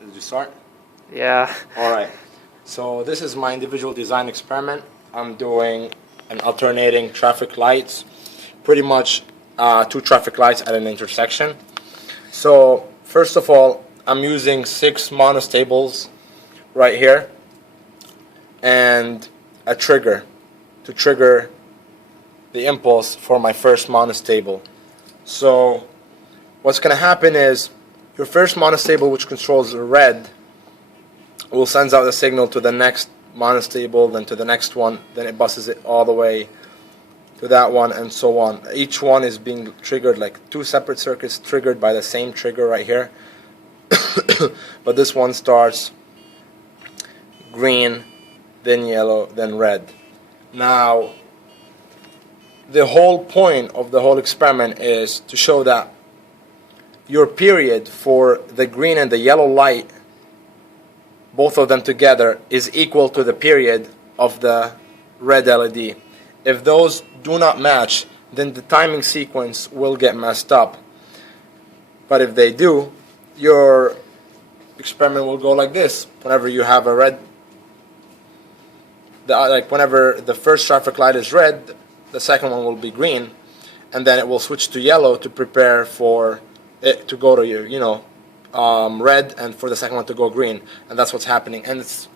Did you start? Yeah. Alright, so this is my individual design experiment. I'm doing an alternating traffic lights, pretty much two traffic lights at an intersection. So first of all, I'm using 6 monostables right here and a trigger to trigger the impulse for my first monostable. So what's going to happen is your first monostable, which controls the red, will send out the signal to the next monostable, then to the next one, then it buses it all the way to that one, and so on. Each one is being triggered like 2 separate circuits triggered by the same trigger right here. But this one starts green, then yellow, then red. Now, the whole point of the whole experiment is to show that your period for the green and the yellow light, both of them together, is equal to the period of the red LED. If those do not match, then the timing sequence will get messed up. But if they do, your experiment will go like this. Whenever you have a red, whenever the first traffic light is red, the second one will be green, and then it will switch to yellow to prepare for it to go to your, red, and for the second one to go green. And that's what's happening. And it's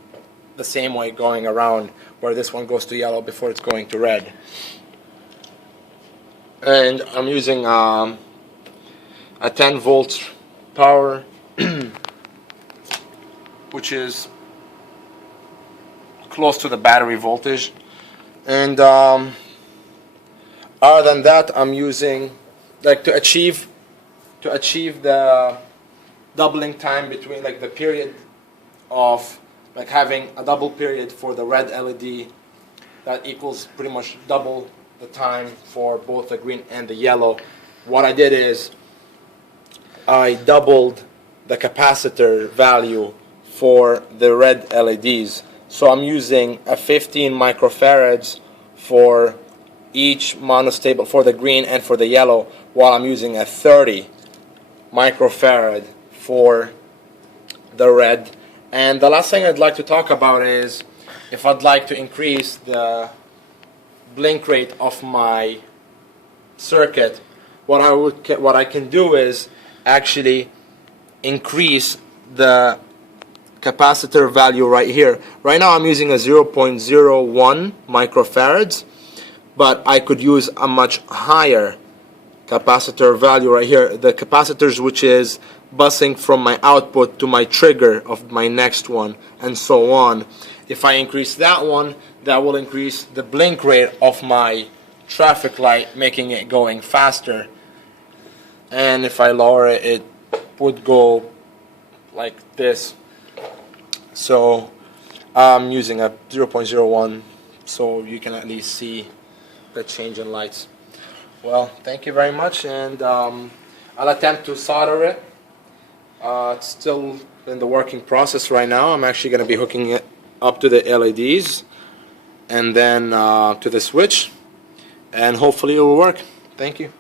the same way going around, where this one goes to yellow before it's going to red. And I'm using a 10 volts power, which is close to the battery voltage. And other than that, I'm using, to achieve the doubling time between, the period of, having a double period for the red LED that equals pretty much double the time for both the green and the yellow. What I did is I doubled the capacitor value for the red LEDs. So I'm using a 15 microfarads for each monostable, for the green and for the yellow, while I'm using a 30 microfarad for the red. And the last thing I'd like to talk about is if I'd like to increase the blink rate of my circuit, what I can do is actually increase the capacitor value right here. Right now I'm using a 0.01 microfarads, but I could use a much higher capacitor value right here. The capacitors which is busing from my output to my trigger of my next one, and so on. If I increase that one, that will increase the blink rate of my traffic light, making it going faster. And if I lower it, it would go like this. So I'm using a 0.01 so you can at least see the change in lights. Well, thank you very much, and I'll attempt to solder it. It's still in the working process right now. I'm actually going to be hooking it up to the LEDs and then to the switch, and hopefully it will work. Thank you.